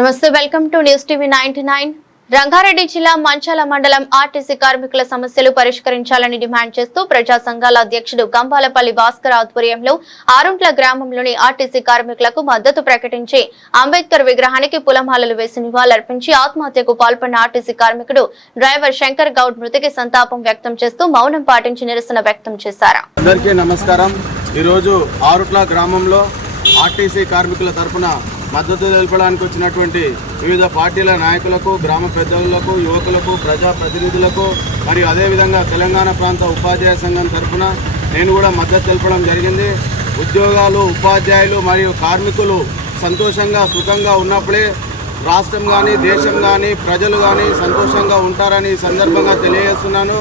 నమస్తే, welcome to news TV 99. Rangareddy జిల్లా మంచాల మండలం ఆర్టీసీ కార్మికుల సమస్యలు పరిష్కరించాలని డిమాండ్ చేస్తూ ప్రజా సంఘాల అధ్యక్షుడు గంబాలపల్లి భాస్కర్ ఆధ్వర్యంలో ఆరుంట్ల గ్రామంలోని ఆర్టీసీ కార్మికులకు మద్దతు ప్రకటించి అంబేద్కర్ విగ్రహానికి పూలమాలలు వేసి నివాళులర్పించి ఆత్మహత్యకు పాల్పడిన ఆర్టీసీ కార్మికుడు డ్రైవర్ శంకర్ గౌడ్ మృతికి సంతాపం వ్యక్తం చేస్తూ మౌనం పాటించి నిరసన వ్యక్తం చేశారు. అందరికీ నమస్కారం. ఈరోజు ఆరుట్ల గ్రామంలో ఆర్టీసీ కార్మికుల తరఫున మద్దతు తెలపడానికి వచ్చినటువంటి వివిధ పార్టీల నాయకులకు, గ్రామ పెద్దలకు, యువకులకు, ప్రజాప్రతినిధులకు మరియు అదేవిధంగా తెలంగాణ ప్రాంత ఉపాధ్యాయ సంఘం తరఫున నేను కూడా మద్దతు తెలపడం జరిగింది. ఉద్యోగాలు, ఉపాధ్యాయులు మరియు కార్మికులు సంతోషంగా సుఖంగా ఉన్నప్పుడే రాష్ట్రం కానీ, దేశం కానీ, ప్రజలు కానీ సంతోషంగా ఉంటారని ఈ సందర్భంగా తెలియజేస్తున్నాను.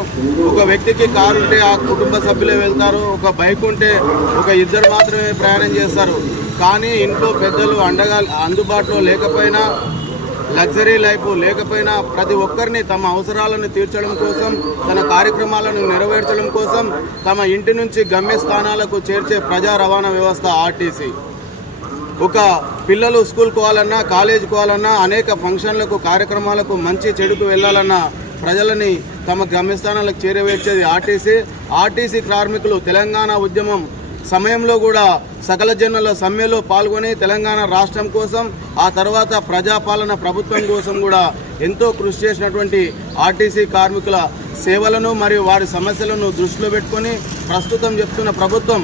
ఒక వ్యక్తికి కారు ఉంటే ఆ కుటుంబ సభ్యులే వెళ్తారు, ఒక బైక్ ఉంటే ఒక ఇద్దరు మాత్రమే ప్రయాణం చేస్తారు. కానీ ఇంట్లో పెద్దలు అండగా అందుబాటులో లేకపోయినా, లగ్జరీ లైఫ్ లేకపోయినా ప్రతి ఒక్కరిని తమ అవసరాలను తీర్చడం కోసం, తన కార్యక్రమాలను నెరవేర్చడం కోసం తమ ఇంటి నుంచి గమ్యస్థానాలకు చేర్చే ప్రజా రవాణా వ్యవస్థ ఆర్టీసీ. ఒక పిల్లలు స్కూల్కి పోవాలన్నా, కాలేజీకి పోవాలన్నా, అనేక ఫంక్షన్లకు, కార్యక్రమాలకు, మంచి చెడుకు వెళ్ళాలన్నా ప్రజలని తమ గమ్యస్థానాలకు చేరవేర్చేది ఆర్టీసీ. ఆర్టీసీ కార్మికులు తెలంగాణ ఉద్యమం సమయంలో కూడా సకల జనుల సమ్మెలో పాల్గొని తెలంగాణ రాష్ట్రం కోసం, ఆ తర్వాత ప్రజాపాలన ప్రభుత్వం కోసం కూడా ఎంతో కృషి చేసినటువంటి ఆర్టీసీ కార్మికుల సేవలను మరియు వారి సమస్యలను దృష్టిలో పెట్టుకొని ప్రస్తుతం చెప్తున్న ప్రభుత్వం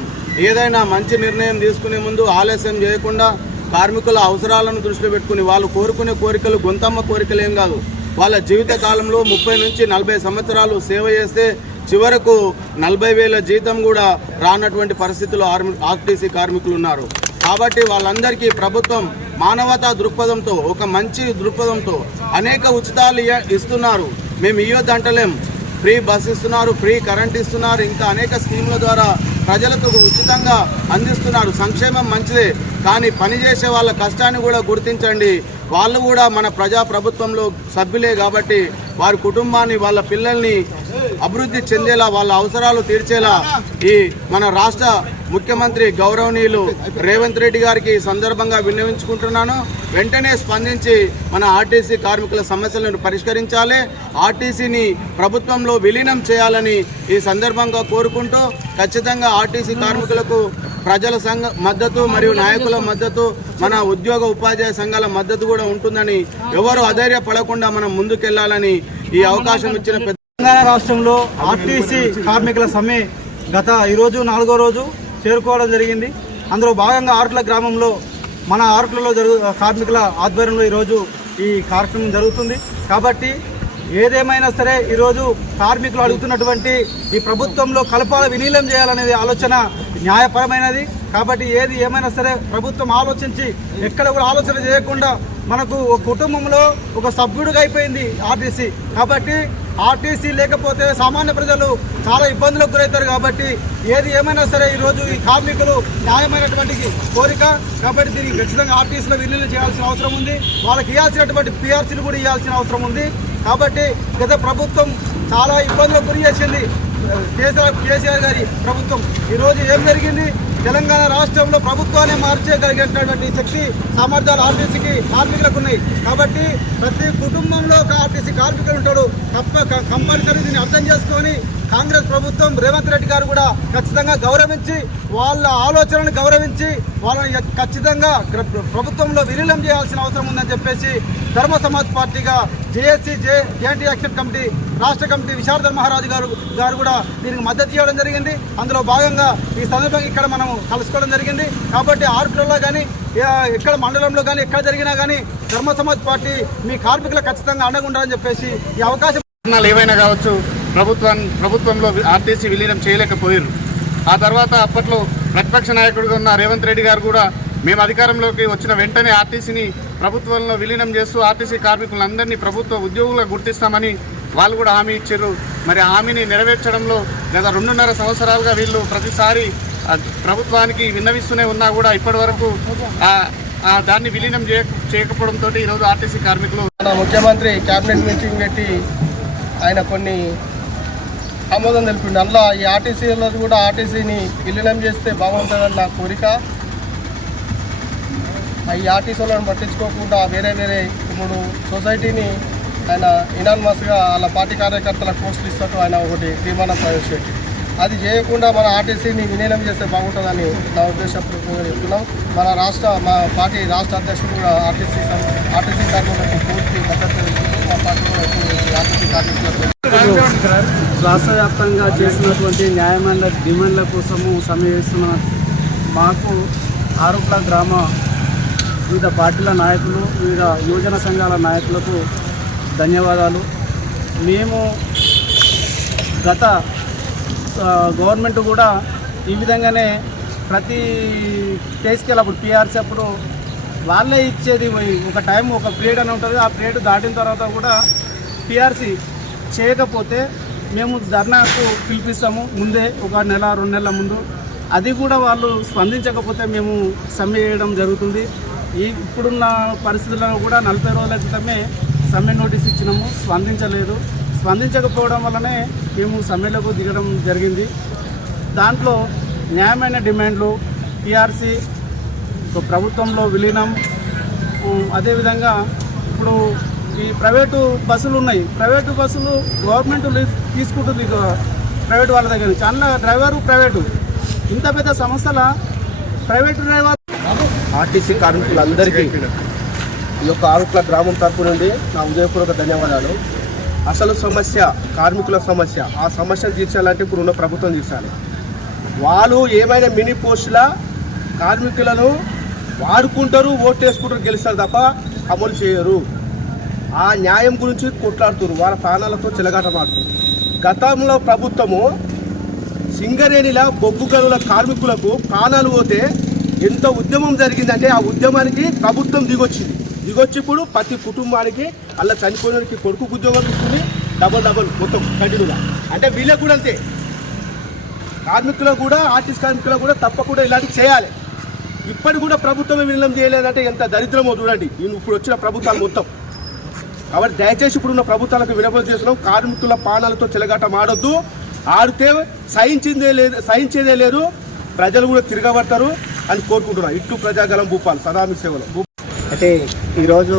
ఏదైనా మంచి నిర్ణయం తీసుకునే ముందు ఆలస్యం చేయకుండా కార్మికుల అవసరాలను దృష్టిలో పెట్టుకుని వాళ్ళు కోరుకునే కోరికలు గొంతమ్మ కోరికలు ఏం కాదు. వాళ్ళ జీవిత కాలంలో 30 నుంచి 40 సంవత్సరాలు సేవ చేస్తే చివరకు 40,000 జీతం కూడా రానటువంటి పరిస్థితుల్లో ఆర్టీసీ కార్మికులు ఉన్నారు. కాబట్టి వాళ్ళందరికీ ప్రభుత్వం మానవతా దృక్పథంతో, ఒక మంచి దృక్పథంతో అనేక ఉచితాలు ఇస్తున్నారు. మేము ఇవ్వద్దు అంటలేం. ఫ్రీ బస్ ఇస్తున్నారు, ఫ్రీ కరెంట్ ఇస్తున్నారు, ఇంకా అనేక స్కీముల ద్వారా ప్రజలకు ఉచితంగా అందిస్తున్నారు. సంక్షేమం మంచిదే, కానీ పనిచేసే వాళ్ళ కష్టాన్ని కూడా గుర్తించండి. వాళ్ళు కూడా మన ప్రభుత్వంలో సభ్యులే కాబట్టి వారి కుటుంబాన్ని, వాళ్ళ పిల్లల్ని అభివృద్ధి చెందేలా, వాళ్ళ అవసరాలు తీర్చేలా ఈ మన రాష్ట్ర ముఖ్యమంత్రి గౌరవనీయులు రేవంత్ రెడ్డి గారికి సందర్భంగా విన్నవించుకుంటున్నాను. వెంటనే స్పందించి మన ఆర్టీసీ కార్మికుల సమస్యలను పరిష్కరించాలి, ఆర్టీసీని ప్రభుత్వంలో విలీనం చేయాలని ఈ సందర్భంగా కోరుకుంటూ, ఖచ్చితంగా ఆర్టీసీ కార్మికులకు ప్రజల సంఘ మద్దతు మరియు నాయకుల మద్దతు, మన ఉద్యోగ ఉపాధ్యాయ సంఘాల మద్దతు కూడా ఉంటుందని, ఎవరు అధైర్యపడకుండా మనం ముందుకెళ్లాలని ఈ అవకాశం ఇచ్చిన తెలంగాణ రాష్ట్రంలో ఆర్టీసీ కార్మికుల సమ్మె ఈరోజు 4వ రోజు చేరుకోవడం జరిగింది. అందులో భాగంగా ఆరుట్ల గ్రామంలో, మన ఆరుట్లలో కార్మికుల ఆధ్వర్యంలో ఈరోజు ఈ కార్యక్రమం జరుగుతుంది. కాబట్టి ఏదేమైనా సరే ఈరోజు కార్మికులు అడుగుతున్నటువంటి ఈ ప్రభుత్వంలో కలపాల విలీనం చేయాలనేది ఆలోచన న్యాయపరమైనది. కాబట్టి ఏది ఏమైనా సరే ప్రభుత్వం ఆలోచించి, ఎక్కడ కూడా ఆలోచన చేయకుండా మనకు ఒక కుటుంబంలో ఒక సభ్యుడిగా అయిపోయింది ఆర్టీసీ. కాబట్టి ఆర్టీసీ లేకపోతే సామాన్య ప్రజలు చాలా ఇబ్బందులకు గురవుతారు. కాబట్టి ఏది ఏమైనా సరే ఈరోజు ఈ కార్మికులు న్యాయమైనటువంటి కోరిక. కాబట్టి దీనికి ఖచ్చితంగా ఆర్టీసీలో విలీనం చేయాల్సిన అవసరం ఉంది. వాళ్ళకి ఇవ్వాల్సినటువంటి పిఆర్సీలు కూడా ఇవ్వాల్సిన అవసరం ఉంది. కాబట్టి గత ప్రభుత్వం చాలా ఇబ్బందులకు గురి చేసింది కేసీఆర్ గారి ప్రభుత్వం. ఈరోజు ఏం జరిగింది? తెలంగాణ రాష్ట్రంలో ప్రభుత్వాన్ని మార్చేయగలిగేటటువంటి శక్తి, సామర్థ్యాలు ఆర్టీసీకి కార్మికులకు ఉన్నాయి. కాబట్టి ప్రతి కుటుంబంలో ఒక ఆర్టీసీ కార్మికులు ఉంటాడు. కంపల్సరీ దీన్ని అర్థం చేసుకొని కాంగ్రెస్ ప్రభుత్వం, రేవంత్ రెడ్డి గారు కూడా ఖచ్చితంగా గౌరవించి, వాళ్ళ ఆలోచనను గౌరవించి వాళ్ళని ఖచ్చితంగా ప్రభుత్వంలో విలీనం చేయాల్సిన అవసరం ఉందని చెప్పేసి ధర్మ సమాజ్ పార్టీగా జేఏసీ జాయింట్ యాక్షన్ కమిటీ రాష్ట్ర కమిటీ విశారద మహారాజు గారు కూడా దీనికి మద్దతు ఇవ్వడం జరిగింది. అందులో భాగంగా ఈ సందర్భంగా ఇక్కడ మనం కలుసుకోవడం జరిగింది. కాబట్టి ఆరుట్లలో కానీ, ఎక్కడ మండలంలో కానీ, ఎక్కడ జరిగినా కానీ ధర్మ సమాజ్ పార్టీ మీ కార్మికులకు ఖచ్చితంగా అండగా ఉండాలని చెప్పేసి ఈ అవకాశం ఏవైనా కావచ్చు, ప్రభుత్వంలో ఆర్టీసీ విలీనం చేయలేకపోయారు. ఆ తర్వాత అప్పట్లో ప్రతిపక్ష నాయకుడిగా ఉన్న రేవంత్ రెడ్డి గారు కూడా మేము అధికారంలోకి వచ్చిన వెంటనే ఆర్టీసీని ప్రభుత్వంలో విలీనం చేస్తూ ఆర్టీసీ కార్మికులందరినీ ప్రభుత్వ ఉద్యోగులుగా గుర్తిస్తామని వాళ్ళు కూడా హామీ ఇచ్చారు. మరి హామీని నెరవేర్చడంలో గత 2.5 సంవత్సరాలుగా వీళ్ళు ప్రతిసారి ప్రభుత్వానికి విన్నవిస్తూనే ఉన్నా కూడా ఇప్పటి వరకు దాన్ని విలీనం చేయకపోవడంతో ఈరోజు ఆర్టీసీ కార్మికులు ముఖ్యమంత్రి క్యాబినెట్ మీటింగ్ పెట్టి ఆయన కొన్ని ఆమోదం తెలిపింది. అందులో ఈ ఆర్టీసీలో కూడా ఆర్టీసీని విలీనం చేస్తే బాగుంటుందని నా కోరిక. ఈ ఆర్టీసీలను పట్టించుకోకుండా వేరే ఇప్పుడు సొసైటీని ఆయన ఇనానిమస్గా వాళ్ళ పార్టీ కార్యకర్తలకు పోస్టులు ఇస్తూ ఆయన ఒకటి తీర్మానం ప్రవేశపెట్టి అది చేయకుండా మన ఆర్టీసీని విలీనం చేస్తే బాగుంటుందని నా ఉద్దేశపూర్వకంగా చెప్తున్నాం. మా పార్టీ రాష్ట్ర అధ్యక్షుడు కూడా ఆర్టీసీ కార్మికులకు పూర్తి మద్దతు తెలుపుతూ మా పార్టీ కూడా ఆర్టీసీ కార్మికులకు రాష్ట్ర వ్యాప్తంగా చేసినటువంటి న్యాయమైన డిమాండ్ల కోసము సమ్మె చేస్తున్న మాకు ఆరుట్ల గ్రామ వివిధ పార్టీల నాయకులు, వివిధ యువజన సంఘాల నాయకులకు ధన్యవాదాలు. మేము గత గవర్నమెంట్ కూడా ఈ విధంగానే ప్రతి కేసుకి అప్పుడు పిఆర్సీ అప్పుడు వాళ్ళే ఇచ్చేది ఒక టైం ఒక పీరియడ్ అని ఉంటుంది. ఆ పీరియడ్ దాటిన తర్వాత కూడా పిఆర్సీ చేయకపోతే మేము ధర్నాకు పిలిపిస్తాము ముందే, ఒక నెల 2 నెలల ముందు. అది కూడా వాళ్ళు స్పందించకపోతే మేము సమ్మె చేయడం జరుగుతుంది. ఇప్పుడున్న పరిస్థితుల్లో కూడా 40 రోజుల క్రితమే సమ్మె నోటీస్ ఇచ్చినాము, స్పందించకపోవడం వల్లనే మేము సమ్మెలకు దిగడం జరిగింది. దాంట్లో న్యాయమైన డిమాండ్లు పిఆర్సీ, ప్రభుత్వంలో విలీనం, అదేవిధంగా ఇప్పుడు ఈ ప్రైవేటు బస్సులు ఉన్నాయి. ప్రైవేటు బస్సులు గవర్నమెంట్ తీసుకుంటుంది ప్రైవేటు వాళ్ళ దగ్గర నుంచి. అందులో డ్రైవరు ప్రైవేటు, ఇంత పెద్ద సంస్థల ప్రైవేటు డ్రైవర్. ఆర్టీసీ కార్మికులందరికీ ఈ యొక్క ఆరుట్ల గ్రామం తరపు నుండి నా ఉదయపూర్వక ధన్యవాదాలు. అసలు సమస్య కార్మికుల సమస్య, ఆ సమస్యను తీర్చాలంటే ఇప్పుడున్న ప్రభుత్వం తీర్చాలి. వాళ్ళు ఏమైనా మినీ పోస్టుల కార్మికులను వాడుకుంటారు, ఓటు వేసుకుంటారు, గెలుస్తారు తప్ప అమలు చేయరు. ఆ న్యాయం గురించి కొట్లాడుతున్నారు, వాళ్ళ ప్రాణాలతో చెలగాటమాడుతారు. గతంలో ప్రభుత్వము సింగరేణిల బొగ్గు గనుల కార్మికులకు ప్రాణాలు పోతే ఎంత ఉద్యమం జరిగిందంటే ఆ ఉద్యమానికి ప్రభుత్వం దిగొచ్చి ఇప్పుడు ప్రతి కుటుంబానికి అలా చనిపోయినకి కొడుకు ఉద్యోగం ఇస్తుంది, డబల్ మొత్తం కంటిన్యూగా. అంటే వీళ్ళకు కూడా అంతే, కార్మికులకు కూడా ఆర్టీసీ కార్మికులకు కూడా తప్పకుండా ఇలాంటివి చేయాలి. ఇప్పటి కూడా ప్రభుత్వమే విలీనం చేయలేదంటే ఎంత దరిద్రమో చూడండి ఇప్పుడు వచ్చిన ప్రభుత్వాలు మొత్తం. కాబట్టి దయచేసి ఇప్పుడున్న ప్రభుత్వాలకు వినపం చేస్తున్నాం, కార్మికుల ప్రాణాలతో చెలగాటం ఆడొద్దు. ఆడితే సహించేదే లేదు, ప్రజలు కూడా తిరగబడతారు అని కోరుకుంటున్నాం. ఇట్టు ప్రజాగలం భూపాల్ సదామి సేవలు. అయితే ఈరోజు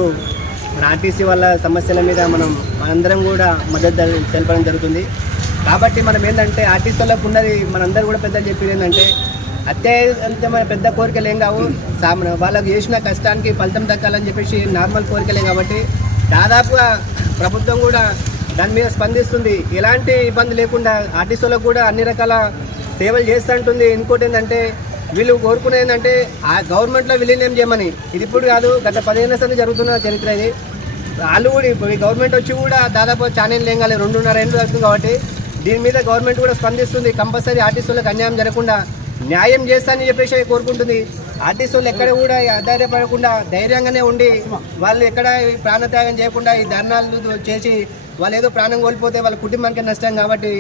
మన ఆర్టీసీ వాళ్ళ సమస్యల మీద మనందరం కూడా మద్దతు తెలపడం జరుగుతుంది. కాబట్టి మనం ఏంటంటే ఆర్టీసీ వాళ్ళకు ఉన్నది మనందరూ కూడా పెద్దలు చెప్పేది ఏంటంటే అత్యంతమైన పెద్ద కోరికలు ఏం కావు, వాళ్ళకు చేసిన కష్టానికి ఫలితం దక్కాలని చెప్పేసి నార్మల్ కోరికలే. కాబట్టి దాదాపుగా ప్రభుత్వం కూడా దాని మీద స్పందిస్తుంది, ఎలాంటి ఇబ్బంది లేకుండా ఆర్టీసీ వాళ్ళకు కూడా అన్ని రకాల సేవలు చేస్తూ ఉంటుంది. ఇంకోటి ఏంటంటే వీళ్ళు కోరుకునేది ఏంటంటే ఆ గవర్నమెంట్లో విలీనం చేయమని. ఇది ఇప్పుడు కాదు, గత 15 సంవత్సరాలు జరుగుతున్న చరిత్ర ఇది. వాళ్ళు కూడా ఇప్పుడు ఈ గవర్నమెంట్ వచ్చి కూడా దాదాపు ఛానల్ ఏం కాలేదు, 2.5 ఏళ్ళు అవుతుంది. కాబట్టి దీని మీద గవర్నమెంట్ కూడా స్పందిస్తుంది. కంపల్సరీ ఆర్టీసీ వాళ్ళకి అన్యాయం జరగకుండా న్యాయం చేస్తానని చెప్పేసి కోరుకుంటుంది. ఆర్టీసీ వాళ్ళు ఎక్కడ కూడా ఆధారపడకుండా ధైర్యంగానే ఉండి వాళ్ళు ఎక్కడ ప్రాణత్యాగం చేయకుండా ఈ ధర్నాలు చేసి వాళ్ళు ఏదో ప్రాణం కోల్పోతే వాళ్ళ కుటుంబానికి నష్టం. కాబట్టి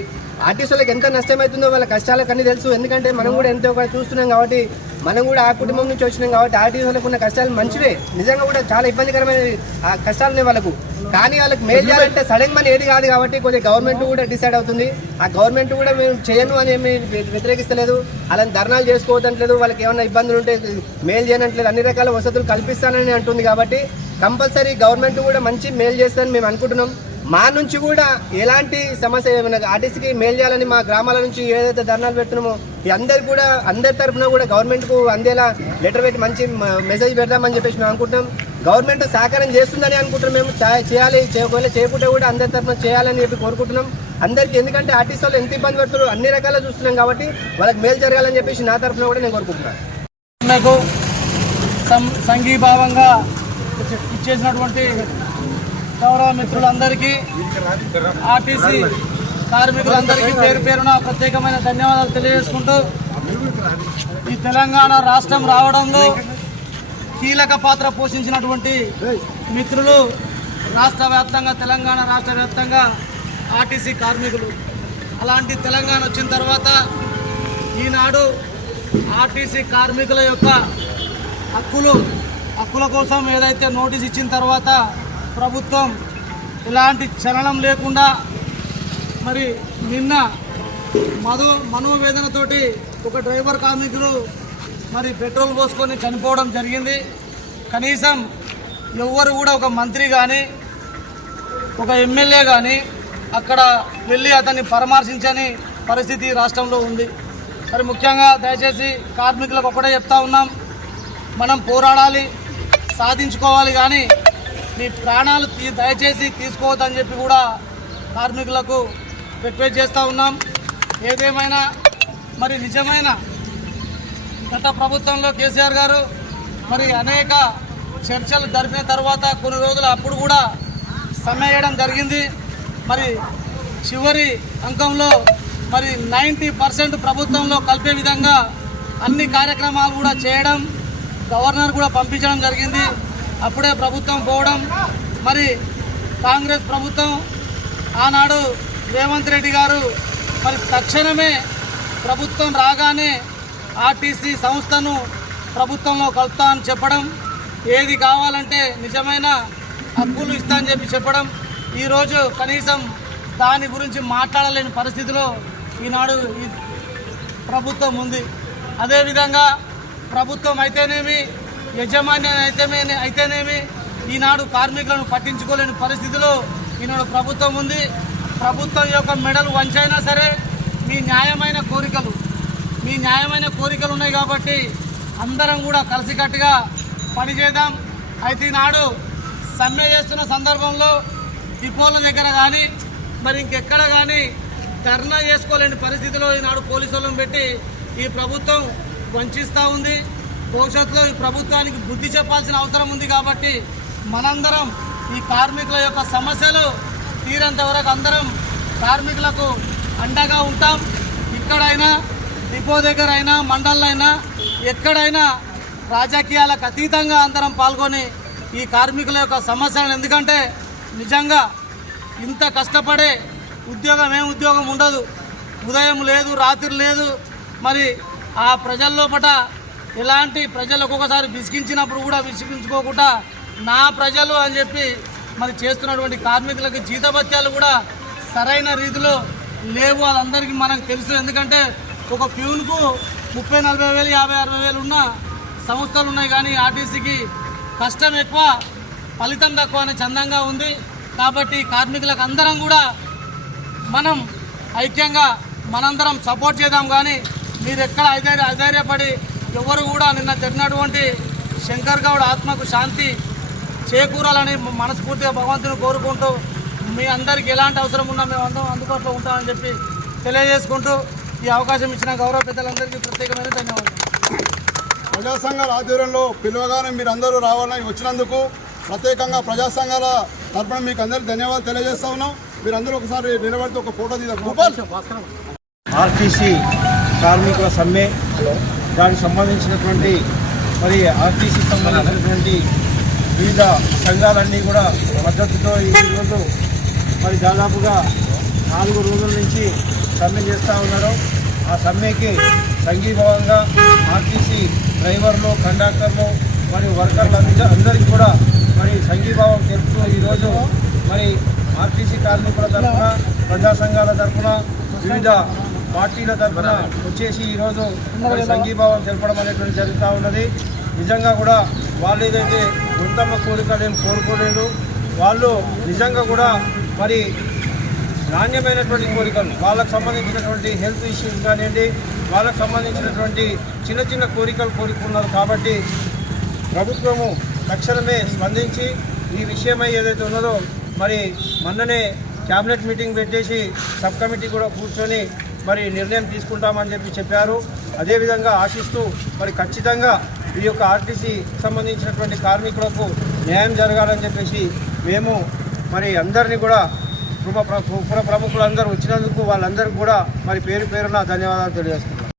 ఆర్టీసీ వాళ్ళకి ఎంత నష్టమవుతుందో వాళ్ళ కష్టాలకు అన్నీ తెలుసు. ఎందుకంటే మనం కూడా ఎంతో చూస్తున్నాం కాబట్టి, మనం కూడా ఆ కుటుంబం నుంచి వచ్చినాం కాబట్టి ఆర్టీసీ వాళ్ళకు ఉన్న కష్టాలు మంచివే, నిజంగా కూడా చాలా ఇబ్బందికరమైన ఆ కష్టాలున్నాయి వాళ్ళకు. కానీ వాళ్ళకి మేలు చేయాలంటే సడన్ మనీ ఏది కాదు కాబట్టి కొద్దిగా గవర్నమెంట్ కూడా డిసైడ్ అవుతుంది. ఆ గవర్నమెంట్ కూడా మేము చేయను అని ఏమి వ్యతిరేకిస్తలేదు, అలాంటి ధర్నాలు చేసుకోవద్దంటలేదు, వాళ్ళకి ఏమైనా ఇబ్బందులు ఉంటే మేలు చేయనట్లేదు, అన్ని రకాల వసతులు కల్పిస్తానని అంటుంది. కాబట్టి కంపల్సరీ గవర్నమెంట్ కూడా మంచి మేలు చేస్తానని మేము అనుకుంటున్నాం. మా నుంచి కూడా ఎలాంటి సమస్య ఏమైనా ఆర్టీసీకి మేలు చేయాలని మా గ్రామాల నుంచి ఏదైతే ధర్నాలు పెడుతున్నామో అందరి తరఫున కూడా గవర్నమెంట్కు అందేలా లెటర్ పెట్టి మంచి మెసేజ్ పెడదామని చెప్పేసి మేము అనుకుంటున్నాం. గవర్నమెంట్ సహకారం చేస్తుందని అనుకుంటున్నాం. మేము చేయాలి, చేయకుంటే కూడా అందరి తరఫున చేయాలని చెప్పి కోరుకుంటున్నాం అందరికీ. ఎందుకంటే ఆర్టీసీ వాళ్ళు ఎంత ఇబ్బంది పడుతున్నారు అన్ని రకాల చూస్తున్నాం కాబట్టి వాళ్ళకి మేలు జరగాలని చెప్పేసి నా తరఫున కూడా నేను కోరుకుంటున్నాను. నాకు సంఘీభావంగా ఇచ్చేసినటువంటి గౌరవ మిత్రులందరికీ, ఆర్టీసీ కార్మికులందరికీ పేరు పేరున ప్రత్యేకమైన ధన్యవాదాలు తెలియజేసుకుంటూ, ఈ తెలంగాణ రాష్ట్రం రావడంలో కీలక పాత్ర పోషించినటువంటి మిత్రులు తెలంగాణ రాష్ట్ర వ్యాప్తంగా ఆర్టీసీ కార్మికులు. అలాంటి తెలంగాణ వచ్చిన తర్వాత ఈనాడు ఆర్టీసీ కార్మికుల యొక్క హక్కుల కోసం ఏదైతే నోటీస్ ఇచ్చిన తర్వాత ప్రభుత్వం ఎలాంటి చలనం లేకుండా మరి నిన్న మనోవేదనతోటి ఒక డ్రైవర్ కార్మికులు మరి పెట్రోల్ పోసుకొని చనిపోవడం జరిగింది. కనీసం ఎవ్వరు కూడా ఒక మంత్రి కానీ ఒక ఎమ్మెల్యే కానీ అక్కడ వెళ్ళి అతన్ని పరామర్శించని పరిస్థితి రాష్ట్రంలో ఉంది. మరి ముఖ్యంగా దయచేసి కార్మికులకు ఒకటే చెప్తా ఉన్నాం, మనం పోరాడాలి, సాధించుకోవాలి, కానీ మీ ప్రాణాలు దయచేసి తీసుకోవద్దని చెప్పి కూడా కార్మికులకు రిక్వెస్ట్ చేస్తూ ఉన్నాం. ఏదేమైనా మరి నిజమైన గత ప్రభుత్వంలో కేసీఆర్ గారు మరి అనేక చర్చలు జరిపిన తర్వాత కొన్ని రోజులు అప్పుడు కూడా సమ్మె చేయడం జరిగింది. మరి చివరి అంకంలో మరి 90% ప్రభుత్వంలో కలిపే విధంగా అన్ని కార్యక్రమాలు కూడా చేయడం, గవర్నర్ కూడా పంపించడం జరిగింది. అప్పుడే ప్రభుత్వం పోవడం, మరి కాంగ్రెస్ ప్రభుత్వం ఆనాడు రేవంత్ రెడ్డి గారు మరి తక్షణమే ప్రభుత్వం రాగానే ఆర్టీసీ సంస్థను ప్రభుత్వంలో కలుపుతా అని చెప్పడం, ఏది కావాలంటే నిజమైన హక్కులు ఇస్తా అని చెప్పడం, ఈరోజు కనీసం దాని గురించి మాట్లాడలేని పరిస్థితిలో ఈనాడు ఈ ప్రభుత్వం ఉంది. అదేవిధంగా ప్రభుత్వం అయితేనేమి, యజమాన్యం అయితేనేమి ఈనాడు కార్మికులను పట్టించుకోలేని పరిస్థితిలో ఈనాడు ప్రభుత్వం ఉంది. ప్రభుత్వం యొక్క మెడలు వంచైనా సరే మీ న్యాయమైన కోరికలు ఉన్నాయి కాబట్టి అందరం కూడా కలిసికట్టుగా పనిచేద్దాం. అయితే ఈనాడు సమ్మె చేస్తున్న సందర్భంలో డిపోల దగ్గర కానీ మరి ఇంకెక్కడ కానీ ధర్నా చేసుకోలేని పరిస్థితిలో ఈనాడు పోలీసు వాళ్ళని పెట్టి ఈ ప్రభుత్వం వంచిస్తూ ఉంది. భవిష్యత్తులో ఈ ప్రభుత్వానికి బుద్ధి చెప్పాల్సిన అవసరం ఉంది. కాబట్టి మనందరం ఈ కార్మికుల యొక్క సమస్యలు తీరేంత వరకు అందరం కార్మికులకు అండగా ఉంటాం. ఇక్కడైనా డిపో దగ్గర అయినా మండలైనా ఎక్కడైనా రాజకీయాలకు అతీతంగా అందరం పాల్గొని ఈ కార్మికుల యొక్క సమస్యలను, ఎందుకంటే నిజంగా ఇంత కష్టపడే ఉద్యోగం ఉండదు, ఉదయం లేదు, రాత్రి లేదు. మరి ఆ ప్రజల్లోపట ఎలాంటి ప్రజలు ఒక్కొక్కసారి విసిగించినప్పుడు కూడా విసిగించుకోకుండా నా ప్రజలు అని చెప్పి మరి చేస్తున్నటువంటి కార్మికులకు జీతభత్యాలు కూడా సరైన రీతిలో లేవు. వాళ్ళందరికీ మనకు తెలుసు. ఎందుకంటే ఒక ప్యూన్కు 30-40 వేలు, 50-60 వేలు ఉన్న సంస్థలు ఉన్నాయి, కానీ ఆర్టీసీకి కష్టం ఎక్కువ, ఫలితం తక్కువ అనే చందంగా ఉంది. కాబట్టి కార్మికులకు అందరం కూడా మనం ఐక్యంగా మనందరం సపోర్ట్ చేద్దాం. కానీ మీరు ఎక్కడ అధైర్యపడి ఎవరు కూడా నిన్న జరిగినటువంటి శంకర్ గౌడ్ ఆత్మకు శాంతి చేకూరాలని మనస్ఫూర్తిగా భగవంతుని కోరుకుంటూ మీ అందరికీ ఎలాంటి అవసరం ఉన్నా మేము అందరం అందుబాటులో ఉంటామని చెప్పి తెలియజేసుకుంటూ ఈ అవకాశం ఇచ్చిన గౌరవ పెద్దలందరికీ ప్రత్యేకమైన ధన్యవాదాలు. ప్రజా సంఘాల ఆధ్వర్యంలో పిలువగానే మీరు అందరూ రావాలని వచ్చినందుకు ప్రత్యేకంగా ప్రజా సంఘాల తరపున మీకు అందరికీ ధన్యవాదాలు తెలియజేస్తా ఉన్నాం. మీరు అందరూ ఒకసారి నిలబడితే ఒక ఫోటో తీద్దాం. ఆర్టీసీ కార్మికుల సమ్మె, దానికి సంబంధించినటువంటి మరి ఆర్టీసీకి సంబంధించినటువంటి వివిధ సంఘాలన్నీ కూడా మద్దతుతో ఈరోజు మరి దాదాపుగా 4 రోజుల నుంచి సమ్మె చేస్తూ ఉన్నారు. ఆ సమ్మెకి సంఘీభావంగా ఆర్టీసీ డ్రైవర్లు, కండక్టర్లు మరి వర్కర్లు అందరికీ కూడా మరి సంఘీభావం తెలుపుతూ ఈరోజు మరి ఆర్టీసీ కార్మికుల తరఫున, ప్రజా సంఘాల తరఫున, వివిధ పార్టీల తరఫున వచ్చేసి ఈరోజు మరి సంఘీభావం తెలపడం అనేటువంటి జరుగుతూ ఉన్నది. నిజంగా కూడా వాళ్ళు ఏదైతే సొంతమ్మ కోరికలు ఏం కోరుకోలేదు, వాళ్ళు నిజంగా కూడా మరి నాణ్యమైనటువంటి కోరికలు, వాళ్ళకు సంబంధించినటువంటి హెల్త్ ఇష్యూస్ కానివ్వండి, వాళ్ళకు సంబంధించినటువంటి చిన్న కోరికలు కోరుకున్నారు. కాబట్టి ప్రభుత్వము తక్షణమే స్పందించి ఈ విషయమై ఏదైతే ఉన్నదో మరి మొన్ననే క్యాబినెట్ మీటింగ్ పెట్టేసి సబ్ కమిటీ కూడా కూర్చొని మరి నిర్ణయం తీసుకుంటామని చెప్పారు. అదేవిధంగా ఆశిస్తూ మరి ఖచ్చితంగా ఈ యొక్క ఆర్టీసీ సంబంధించినటువంటి కార్మికులకు న్యాయం జరగాలని చెప్పేసి మేము మరి అందరినీ కూడా పుర ప్రముఖులందరూ వచ్చినందుకు వాళ్ళందరికీ కూడా మరి పేరున ధన్యవాదాలు తెలియజేస్తున్నాం.